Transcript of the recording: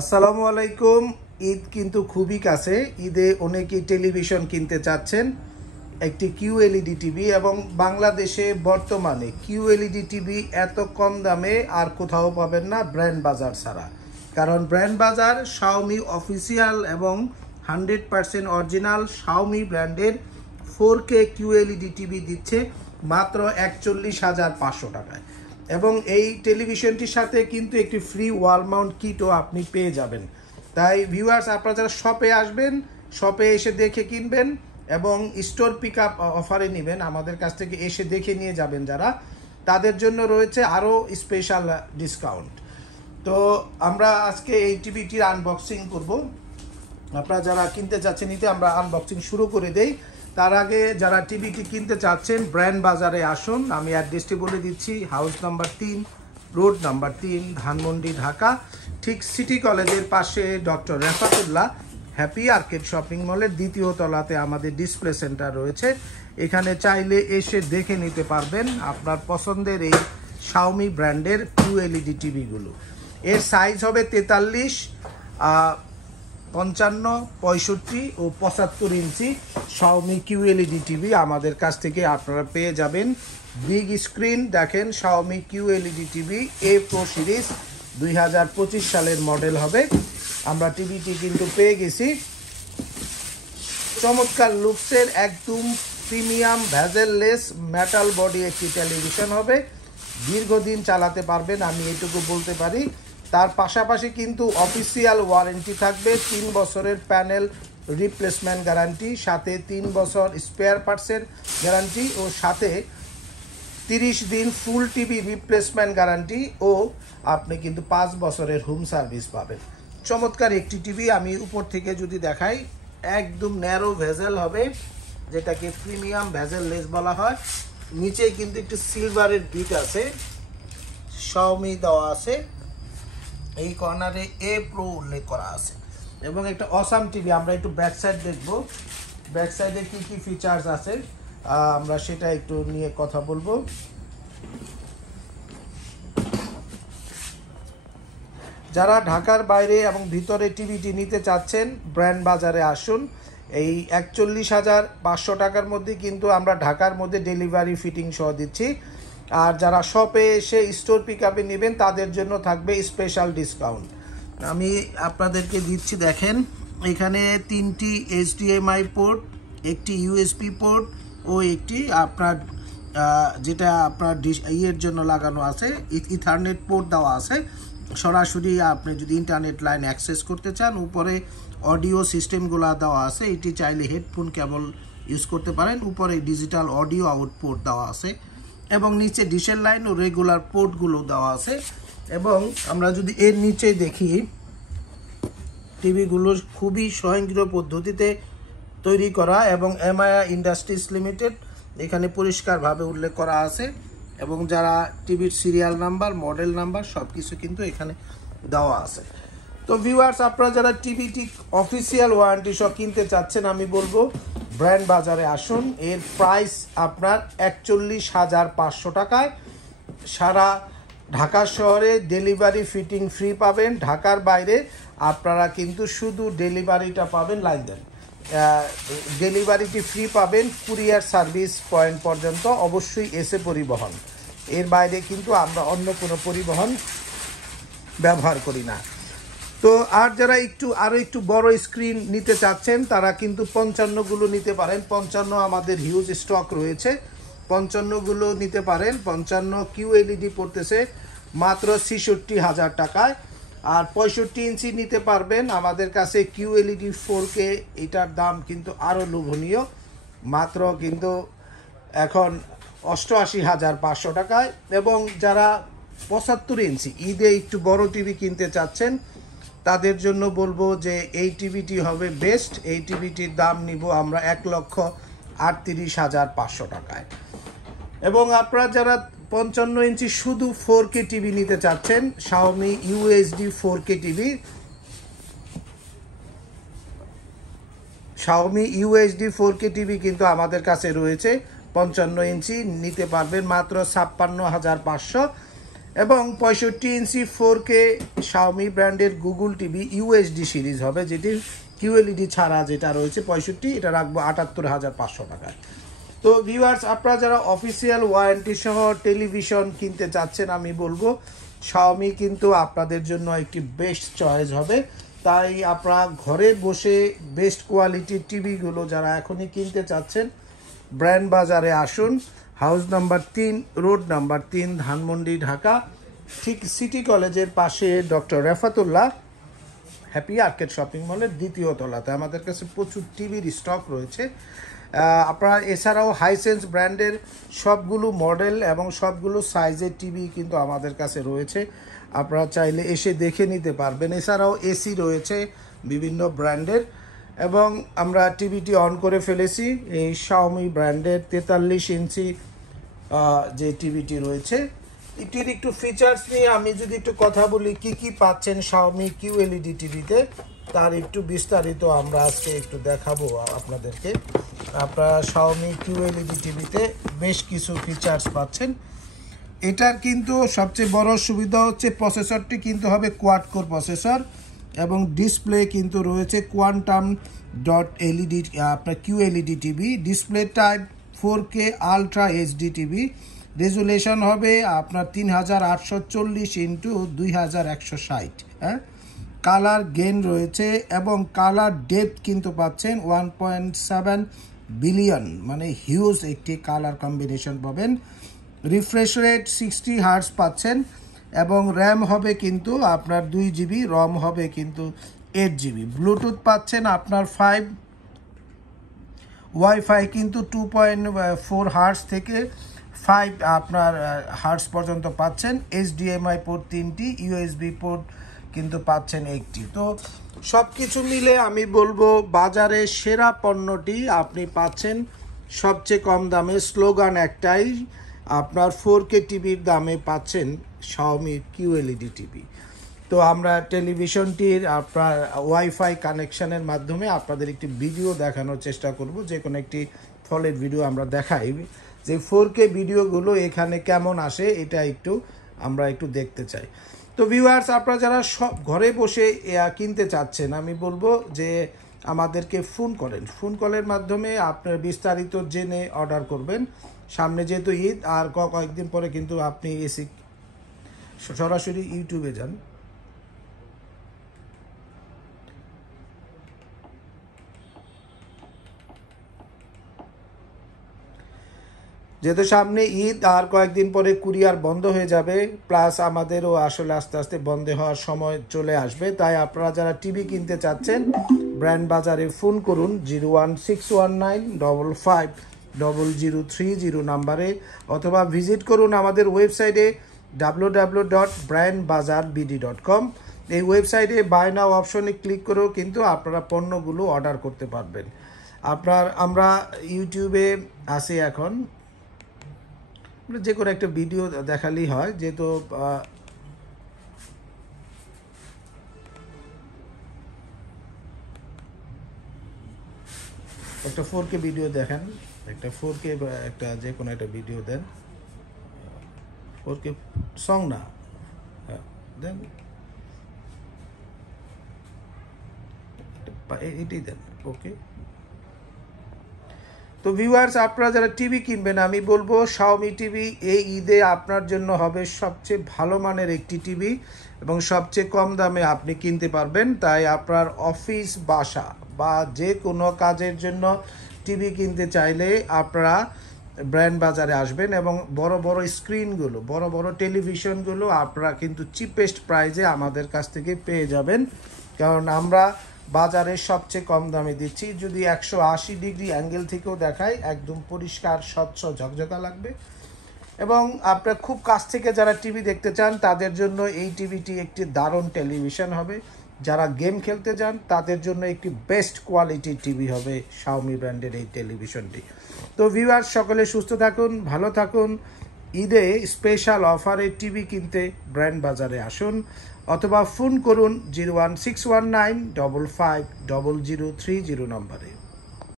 আসসালামু আলাইকুম। ঈদ কিন্তু খুবই কাছে। ঈদে অনেকেই টেলিভিশন কিনতে চাচ্ছেন, একটি কিউএলইডি টিভি, এবং বাংলাদেশে বর্তমানে কিউএলইডি টিভি এত কম দামে আর কোথাও পাবেন না ব্র্যান্ড বাজার ছাড়া। কারণ ব্র্যান্ড বাজার শাওমি অফিসিয়াল এবং 100% অরিজিনাল শাওমি ব্র্যান্ডের 4K কিউএলইডি টিভি দিচ্ছে মাত্র 41,500 টাকায়। এবং এই টেলিভিশনটির সাথে কিন্তু একটি ফ্রি ওয়াল মাউন্ট কিটও আপনি পেয়ে যাবেন। তাই ভিউয়ার্স, আপনারা যারা শপে আসবেন, শপে এসে দেখে কিনবেন এবং স্টোর পিক আপ অফারে নেবেন, আমাদের কাছ থেকে এসে দেখে নিয়ে যাবেন যারা, তাদের জন্য রয়েছে আরও স্পেশাল ডিসকাউন্ট। তো আমরা আজকে এই টিভিটির আনবক্সিং করব। আপনারা যারা কিনতে চাচ্ছেন নিতে, আমরা আনবক্সিং শুরু করে দেই। তার আগে যারা টিভিটি কিনতে চাচ্ছেন ব্র্যান্ড বাজারে আসুন। আমি অ্যাড্রেসটি বলে দিচ্ছি, house number 3, road number 3, Dhanmondi, Dhaka. ঠিক সিটি কলেজের পাশে doctor Refatullah happy arcade shopping মলের দ্বিতীয় তলাতে আমাদের ডিসপ্লে সেন্টার রয়েছে। এখানে চাইলে এসে দেখে নিতে পারবেন আপনার পছন্দের এই শাওমি ব্র্যান্ডের কিউএলইডি টিভিগুলো। এর সাইজ হবে 43, 55, 65 ও 75 ইঞ্চি শাওমি কিউএলইডি টিভি আমাদের কাছ থেকে আপনারা পেয়ে যাবেন। বিগ স্ক্রিন দেখেন, শাওমি কিউএলইডি টিভি এ প্রো সিরিজ 2025 সালের মডেল হবে। আমরা টিভিটি কিন্তু পেয়ে গেছি। চমৎকার লুকসের একদম প্রিমিয়াম ভেজেললেস মেটাল বডি একটি টেলিভিশন হবে। দীর্ঘদিন চালাতে পারবেন, আমি এটুকু বলতে পারি। তার পাশাপাশি কিন্তু অফিসিয়াল ওয়ারেন্টি থাকবে, 3 বছরের প্যানেল রিপ্লেসমেন্ট গ্যারান্টি, সাথে 3 বছর স্পেয়ার পার্টসের গ্যারান্টি ও সাথে 30 দিন ফুল টিভি রিপ্লেসমেন্ট গ্যারান্টি, ও আপনি কিন্তু 5 বছরের হোম সার্ভিস পাবেন। চমৎকার একটি টিভি। আমি উপর থেকে যদি দেখাই, একদম ন্যারো ভেজেল হবে, যেটাকে প্রিমিয়াম ভেজেল লেস বলা হয়। নিচে কিন্তু একটু সিলভারের বিট আছে, শাওমি দেওয়া আছে। এই কর্নারে এ প্রো উল্লেখ করা আছে এবং একটা অসাম টিভি। আমরা একটু ব্যাক সাইড দেখব, ব্যাক সাইডে কী কী ফিচার্স আছে আমরা সেটা একটু নিয়ে কথা বলবো। যারা ঢাকার বাইরে এবং ভিতরে টিভিটি নিতে চাচ্ছেন ব্র্যান্ড বাজারে আসুন। এই 41,500 টাকার মধ্যে কিন্তু আমরা ঢাকার মধ্যে ডেলিভারি ফিটিং সহ দিচ্ছি। আর যারা শপে এসে স্টোর পিক আপে নেবেন তাদের জন্য থাকবে স্পেশাল ডিসকাউন্ট। আমি আপনাদেরকে দিচ্ছি, দেখেন এখানে 3টি HDMI পোর্ট, একটি USB পোর্ট ও একটি আপনার যেটা আপনার ইয়ের জন্য লাগানো আছে, ইথারনেট পোর্ট দেওয়া আছে। সরাসরি আপনি যদি ইন্টারনেট লাইন অ্যাক্সেস করতে চান, উপরে অডিও সিস্টেমগুলো দেওয়া আছে। এটি চাইলে হেডফোন কেবল ইউজ করতে পারেন। উপরে ডিজিটাল অডিও আউটপুট দেওয়া আছে এবং নিচে ডিশের লাইন ও রেগুলার পোর্টগুলো দেওয়া আছে। এবং আমরা যদি এর নিচে দেখি, টিভিগুলো খুবই স্বয়ংক্রিয় পদ্ধতিতে তৈরি করা এবং এমআইয়া ইন্ডাস্ট্রিজ লিমিটেড এখানে পরিষ্কারভাবে উল্লেখ করা আছে। এবং যারা টিভির সিরিয়াল নাম্বার, মডেল নাম্বার সব কিছু কিন্তু এখানে দেওয়া আছে। তো ভিউয়ার্স, আপনারা যারা টিভিটি অফিসিয়াল ওয়ারেন্টি সহ কিনতে চাচ্ছেন, আমি বলবো ব্র্যান্ড বাজারে আসুন। এর প্রাইস আপনার 41,500 টাকায়। সারা ঢাকা শহরে ডেলিভারি ফিটিং ফ্রি পাবেন। ঢাকার বাইরে আপনারা কিন্তু শুধু ডেলিভারিটা পাবেন, লাইন দেন, ডেলিভারিটি ফ্রি পাবেন কুরিয়ার সার্ভিস পয়েন্ট পর্যন্ত, অবশ্যই এসে পরিবহন। এর বাইরে কিন্তু আমরা অন্য কোনো পরিবহন ব্যবহার করি না। তো আর যারা আরও একটু বড় স্ক্রিন নিতে চাচ্ছেন তারা কিন্তু 55গুলো নিতে পারেন। 55 আমাদের হিউজ স্টক রয়েছে, 55গুলো নিতে পারেন। 55 কিউএলইডি পড়তেছে মাত্র 66,000 টাকায়। আর 65 ইঞ্চি নিতে পারবেন আমাদের কাছে কিউএলইডি 4K, এটার দাম কিন্তু আরও লোভনীয়, মাত্র কিন্তু এখন 88,500 টাকায়। এবং যারা 75 ইঞ্চি ঈদে একটু বড় টিভি কিনতে চাচ্ছেন তাদের জন্য বলবো যে এই টিভিটি হবে বেস্ট। এই টিভিটির দাম নিব আমরা 1,38,500 টাকায়। এবং আপনারা যারা 55 ইঞ্চি শুধু 4K টিভি নিতে চাচ্ছেন, Xiaomi USD 4K TV, Xiaomi USD 4K TV কিন্তু আমাদের কাছে রয়েছে। 55 ইঞ্চি নিতে পারবেন মাত্র 56,500। এবং 65 ইঞ্চি 4K Xiaomi ব্র্যান্ডের গুগল টিভি UHD সিরিজ হবে, যেটি QLED ছাড়া যেটা রয়েছে 65, এটা রাখবো ৭৮,৫০০ টাকায়। তো ভিউয়ার্স, আপনারা যারা অফিসিয়াল ওয়ারেন্টি সহ টেলিভিশন কিনতে চাচ্ছেন, আমি বলবো Xiaomi কিন্তু আপনাদের জন্য একটি বেস্ট চয়েস হবে। তাই আপনারা ঘরে বসে বেস্ট কোয়ালিটির টিভিগুলো যারা এখনই কিনতে চাচ্ছেন, ব্র্যান্ড বাজারে আসুন। House number 3, road number 3, Dhanmondi, Dhaka, ঠিক সিটি কলেজের পাশে doctor Refatullah happy arcade shopping মলের 2য় তলাতে আমাদের কাছে প্রচুর টিভির স্টক রয়েছে। আপনারা এছাড়াও হাইসেন্স ব্র্যান্ডের সবগুলো মডেল এবং সবগুলো সাইজের টিভি কিন্তু আমাদের কাছে রয়েছে, আপনারা চাইলে এসে দেখে নিতে পারবেন। এছাড়াও এসি রয়েছে বিভিন্ন ব্র্যান্ডের, এবং আমরা টিভিটি অন করে ফেলেছি। এই Xiaomi ব্র্যান্ডের 43 ইঞ্চি যে টিভিটি রয়েছে, এটির একটু ফিচার্স নিয়ে আমি যদি একটু কথা বলি, কি পাচ্ছেন Xiaomi QLED টিভিতে, তার একটু বিস্তারিত আমরা আজকে একটু দেখাবো আপনাদেরকে। আপনারা Xiaomi QLED টিভিতে বেশ কিছু ফিচার্স পাচ্ছেন। এটার কিন্তু সবচেয়ে বড় সুবিধা হচ্ছে প্রসেসরটি কিন্তু হবে কোয়াড কোর প্রসেসর, এবং ডিসপ্লে কিন্তু রয়েছে quantum.LED আপনার QLED TV. Display type 4K ultra HD TV, resolution হবে আপনার 3840x2160, হ্যাঁ। কালার গেন রয়েছে, এবং কালার ডেপথ কিন্তু পাচ্ছেন 1.7 বিলিয়ন, মানে হিউজ একটি কালার কম্বিনেশন পাবেন। রিফ্রেশ রেট 60 হার্টজ পাচ্ছেন, এবং র্যাম হবে কিন্তু আপনার 2 GB, রম হবে কিন্তু 8 GB। ব্লুটুথ পাচ্ছেন আপনার 5, ওয়াইফাই কিন্তু 2.4 হার্টজ থেকে 5 আপনার হার্টজ পর্যন্ত পাচ্ছেন। HDMI পোর্ট 3টি, USB পোর্ট কিন্তু পাচ্ছেন 1টি। তো সব কিছু মিলে আমি বলবো বাজারে সেরা পণ্যটি আপনি পাচ্ছেন সবচেয়ে কম দামে। স্লোগান একটাই, আপনার 4K টিভির দামে পাচ্ছেন Xiaomi QLED টিভি। তো আমরা টেলিভিশনটির আপনার ওয়াইফাই কানেকশনের মাধ্যমে আপনাদের একটি ভিডিও দেখানোর চেষ্টা করব, যে কোনো একটি ফলের ভিডিও আমরা দেখাই, যে 4K ভিডিওগুলো এখানে কেমন আসে, এটা আমরা একটু দেখতে চাই। তো ভিউয়ার্স, আপনারা যারা সব ঘরে বসে কিনতে চাচ্ছেন, আমি বলবো যে আমাদেরকে ফোন করেন। ফোন কলের মাধ্যমে আপনার বিস্তারিত জেনে অর্ডার করবেন। সামনে যেহেতু ঈদ, আর কয়েকদিন পরে কিন্তু আপনি এসি সরাসরি ইউটিউবে যান, যেহেতু সামনে ঈদ আর কয়েকদিন পরে কুরিয়ার বন্ধ হয়ে যাবে, প্লাস আমাদেরও আসলে আস্তে আস্তে বন্ধ হওয়ার সময় চলে আসবে। তাই আপনারা যারা টিভি কিনতে চাচ্ছেন, ব্র্যান্ড বাজারে ফোন করুন 01619550030 নাম্বারে, অথবা ভিজিট করুন আমাদের ওয়েবসাইটে www.brandbazarbd.com। এই ওয়েবসাইটে বাই নাও অপশনে ক্লিক করেও কিন্তু আপনারা পণ্যগুলো অর্ডার করতে পারবেন। আমরা ইউটিউবে আসি, এখন যে কোনো একটা ভিডিও দেখালেই হয়, যেহেতু একটা 4K ভিডিও দেখেন, একটা 4K একটা যে কোনো একটা ভিডিও দেন, 4K সং না দেন, এটাই দেন, ওকে। তো ভিউয়ার্স, আপনারা যারা টিভি কিনবেন, আমি বলবো Xiaomi টিভি এই ঈদে আপনার জন্য হবে সবচেয়ে ভালো মানের একটি টিভি, এবং সবচেয়ে কম দামে আপনি কিনতে পারবেন। তাই আপনার অফিস, বাসা বা যে কোনো কাজের জন্য টিভি কিনতে চাইলে আপনারা ব্র্যান্ড বাজারে আসবেন, এবং বড় বড় স্ক্রিনগুলো, বড় বড় টেলিভিশনগুলো আপনারা কিন্তু চিপেস্ট প্রাইজে আমাদের কাছ থেকে পেয়ে যাবেন, কারণ আমরা বাজারে সবচেয়ে কম দামে দিচ্ছি। যদি 180 ডিগ্রি অ্যাঙ্গেল থেকেও দেখায়, একদম পরিষ্কার স্বচ্ছ ঝকঝকা লাগবে। এবং আপনার খুব কাছ থেকে যারা টিভি দেখতে চান, তাদের জন্য এই টিভিটি একটি দারুণ টেলিভিশন হবে। যারা গেম খেলতে চান, তাদের জন্য একটি বেস্ট কোয়ালিটির টিভি হবে Xiaomi ব্র্যান্ডের এই টেলিভিশনটি। তো ভিউয়ার্স, সকলে সুস্থ থাকুন, ভালো থাকুন। ঈদে স্পেশাল অফারে টিভি কিনতে ব্র্যান্ড বাজারে আসুন, অথবা ফোন করুন 01619550030 নম্বরে।